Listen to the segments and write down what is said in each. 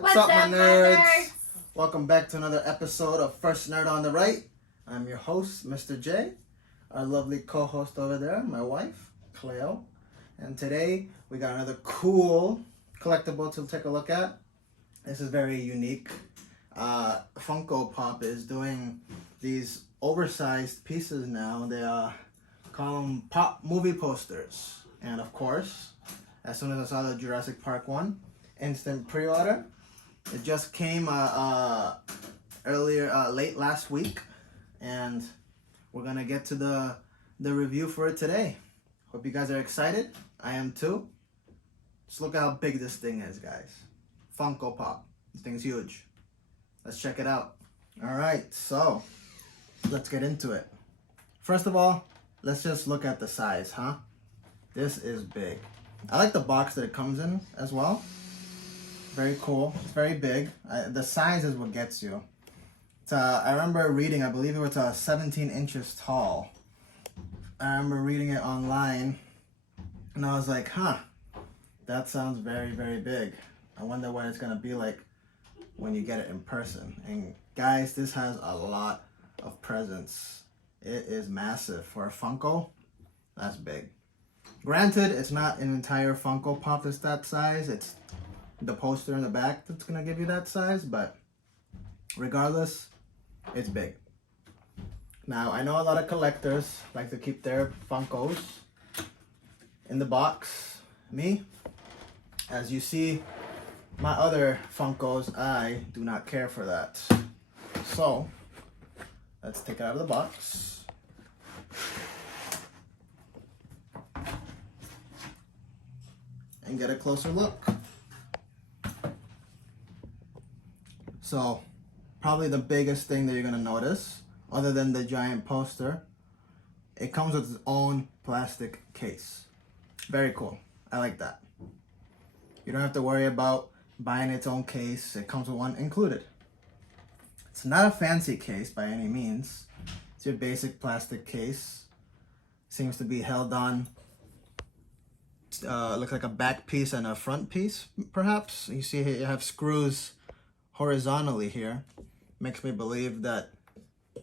What's up, my nerds? Welcome back to another episode of First Nerd on the Right. I'm your host, Mr. J. Our lovely co-host over there, my wife, Cleo. And today, we got another cool collectible to take a look at. This is very unique. Funko Pop is doing these oversized pieces now. They call them pop movie posters. And of course, as soon as I saw the Jurassic Park one, instant pre-order. It just came late last week, and we're gonna get to the review for it today. Hope you guys are excited. I am too. Just look at how big this thing is, guys. Funko Pop. This thing's huge. Let's check it out. All right, so let's get into it. First of all, let's just look at the size, huh? This is big. I like the box that it comes in as well. Very cool. It's very big. The size is what gets you. It's, I remember reading, I believe it was 17 inches tall. I remember reading it online, and I was like, huh, that sounds very, very big. I wonder what it's going to be like when you get it in person. And guys, this has a lot of presence. It is massive. For a Funko, that's big. Granted, it's not an entire Funko Pop that's that size. It's the poster in the back that's gonna give you that size, but regardless, it's big. Now, I know a lot of collectors like to keep their Funkos in the box. Me, as you see, my other Funkos, I do not care for that. So, let's take it out of the box. And get a closer look. So, probably the biggest thing that you're going to notice, other than the giant poster, it comes with its own plastic case. Very cool. I like that. You don't have to worry about buying its own case. It comes with one included. It's not a fancy case by any means. It's your basic plastic case. Seems to be held on. Looks like a back piece and a front piece, perhaps. You see here you have screws horizontally here. Makes me believe that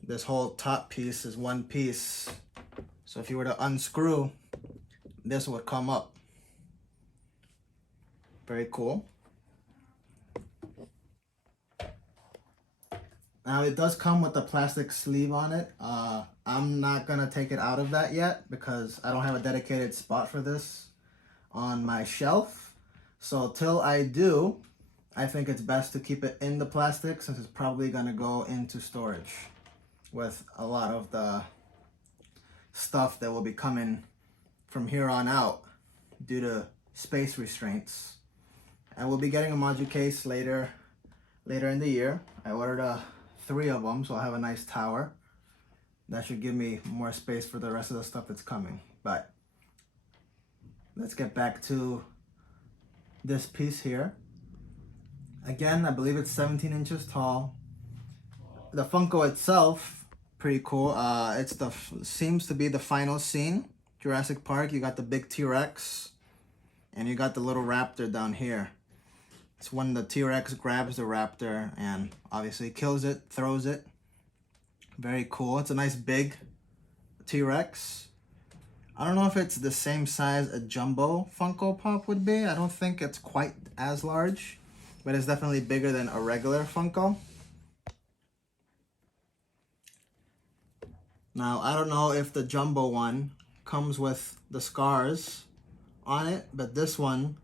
this whole top piece is one piece. So if you were to unscrew, this would come up. Very cool. Now it does come with a plastic sleeve on it. I'm not gonna take it out of that yet because I don't have a dedicated spot for this on my shelf. So till I do, I think it's best to keep it in the plastic since it's probably gonna go into storage with a lot of the stuff that will be coming from here on out due to space restraints. And we'll be getting a module case later in the year. I ordered 3 of them, so I'll have a nice tower. That should give me more space for the rest of the stuff that's coming. But let's get back to this piece here. Again, I believe it's 17 inches tall. The Funko itself, pretty cool. Seems to be the final scene. Jurassic Park, you got the big T-Rex, and you got the little raptor down here. It's when the T-Rex grabs the raptor and obviously kills it, throws it. Very cool. It's a nice big T-Rex. I don't know if it's the same size a jumbo Funko Pop would be. I don't think it's quite as large, but it's definitely bigger than a regular Funko. Now, I don't know if the jumbo one comes with the scars on it, but this one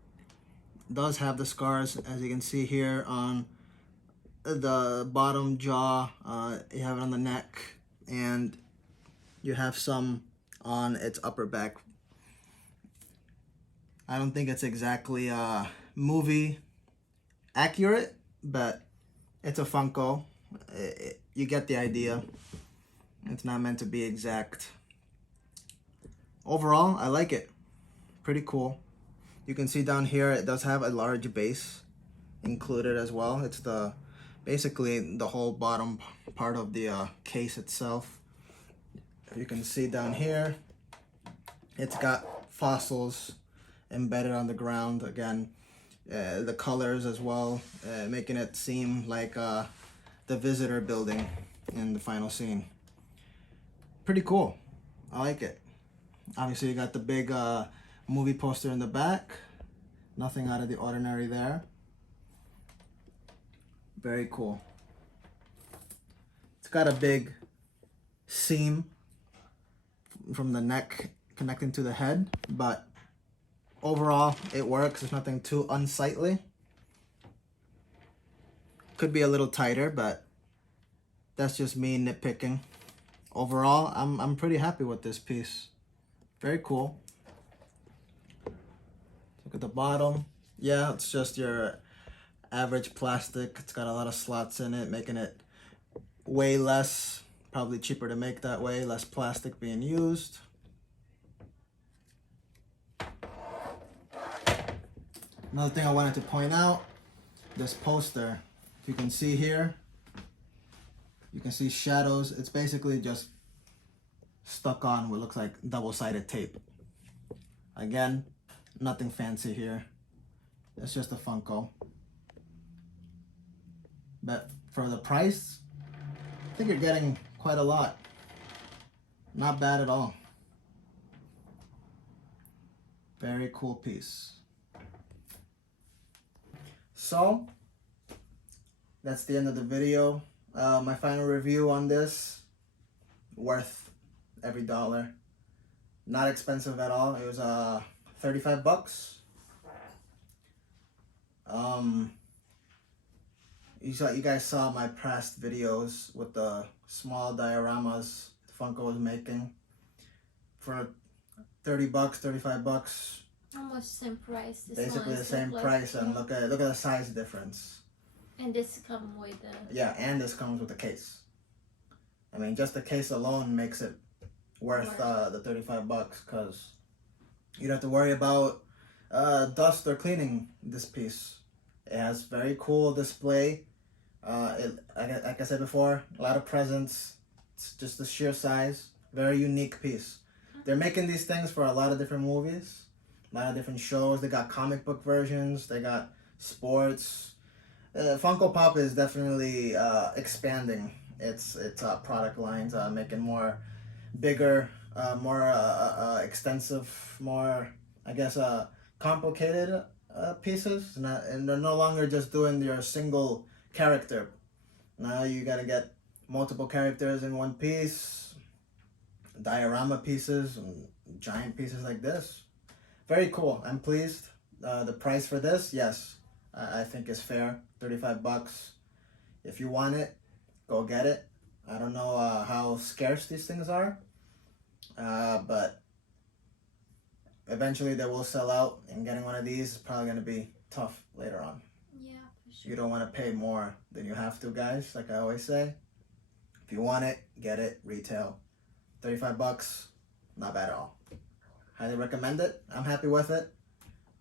does have the scars, as you can see here on the bottom jaw. You have it on the neck, and you have some on its upper back. I don't think it's exactly movie accurate, but it's a Funko. You get the idea. It's not meant to be exact. Overall, I like it. Pretty cool. You can see down here it does have a large base included as well. It's basically the whole bottom part of the case itself. You can see down here it's got fossils embedded on the ground. Again, the colors as well, making it seem like the visitor building in the final scene. Pretty cool. I like it. Obviously, you got the big movie poster in the back. Nothing out of the ordinary there. Very cool. It's got a big seam from the neck connecting to the head, but overall it works. There's nothing too unsightly. Could be a little tighter, but that's just me nitpicking. Overall, I'm pretty happy with this piece. Very cool. Look at the bottom. Yeah, it's just your average plastic. It's got a lot of slots in it, making it way less, probably cheaper to make that way, less plastic being used. Another thing I wanted to point out, this poster, if you can see here, you can see shadows. It's basically just stuck on what looks like double-sided tape. Again, nothing fancy here. It's just a Funko. But for the price, I think you're getting quite a lot. Not bad at all. Very cool piece. So, that's the end of the video. My final review on this, worth every dollar. Not expensive at all. It was 35 bucks. You guys saw my past videos with the small dioramas Funko was making for 30 bucks, 35 bucks. Almost same price. This Basically the same price, and look at the size difference. And this come with the... Yeah, and this comes with a case. I mean, just the case alone makes it worth the 35 bucks, because you don't have to worry about dust or cleaning this piece. It has very cool display. Like I said before, a lot of presents. It's just the sheer size. Very unique piece. They're making these things for a lot of different movies, a lot of different shows. They got comic book versions. They got sports. Funko Pop is definitely expanding its product lines, making more bigger, more extensive, more, I guess, complicated pieces. And they're no longer just doing your single character. Now you gotta get multiple characters in one piece, diorama pieces, and giant pieces like this. Very cool. I'm pleased. The price for this, yes, I think is fair. 35 bucks. If you want it, go get it. I don't know how scarce these things are, but eventually they will sell out, and getting one of these is probably going to be tough later on. Yeah, for sure. You don't want to pay more than you have to, guys, like I always say. If you want it, get it retail. 35 bucks, not bad at all. Highly recommend it. I'm happy with it.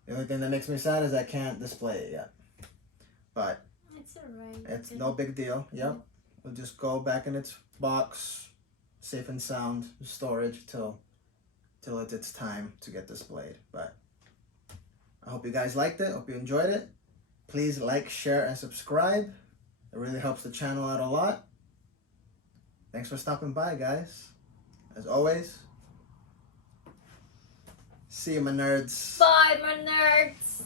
The only thing that makes me sad is I can't display it yet. But it's alright. It's no big deal. Yep. It'll just go back in its box, safe and sound storage till it's time to get displayed. But I hope you guys liked it. Hope you enjoyed it. Please like, share, and subscribe. It really helps the channel out a lot. Thanks for stopping by, guys. As always, see you, my nerds. Bye, my nerds.